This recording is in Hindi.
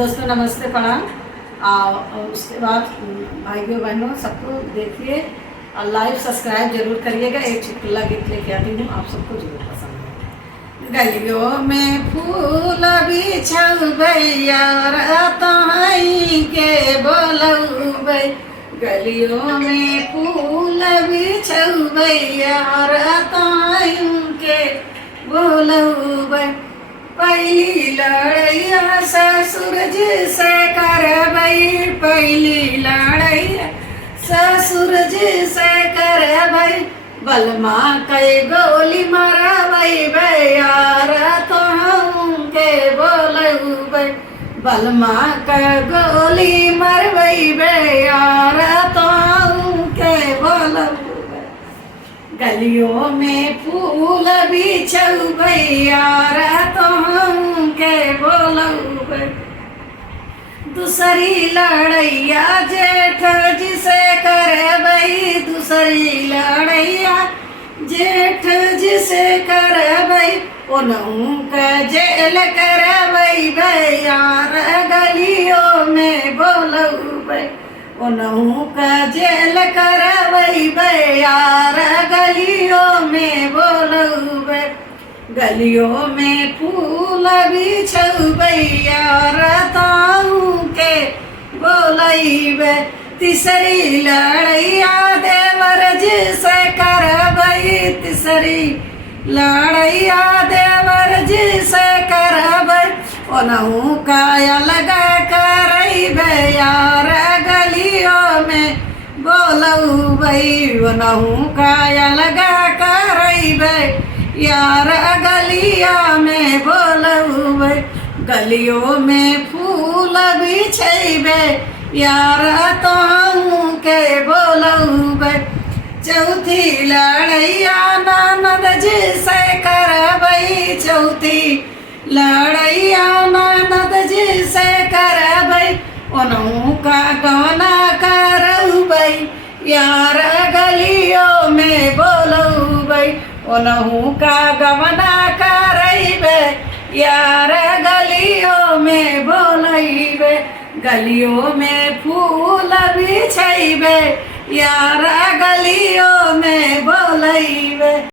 दोस्तों नमस्ते प्रणाम। उसके बाद भाइयों बहनों सबको देखिए और लाइव सब्सक्राइब जरूर करिएगा। एक चुटकुला गीत लेके आती हूँ, आप सबको जरूर पसंद है। गलियों में फूल बिछौबैया के बोलौबै, गलियों में फूल बिछौबैया के बोलौबै। पहली लड़ैया ससुर जी से करबै, पहली लड़ैया ससुर जी से करबै। बलमा कई गोली मरबै यार के बोलबै, बलमा के गोली मरबै यार के बोलबै। गलियों में फूल बिछौबै यार के बोलबै। दूसरी लड़ैया जेठ जिसे करबै, दूसरी लड़ैया जेठ जिसे करबै। ओनहु के जेल करबै यार गलियों में बोलबै, ओनहु के जेल करबै यार गलियों में बोलबै। गलियों में फूल बिछौबै यार के बोलबै। तीसरी लड़ैया देवर जी से करबै, तीसरी लड़ैया देवर जी से करबै। ओनहु का अलग करबै यार गलियों में बोलबै, ओनहु का अलग करबै यार गलिया में बोलबै। गलियों में फूल बिछैबै यार के बोलबै। चौथी लड़ैया ननद जी से करबै, चौथी लड़ैया ननद जी से करबै। ओनहु का गौना करबै यार गलियों में बोलबै, ओनहु का गवना करबै यार गलियों में बोलबै। गलियों में फूल बिछैबै यार गलियों में बोलबै।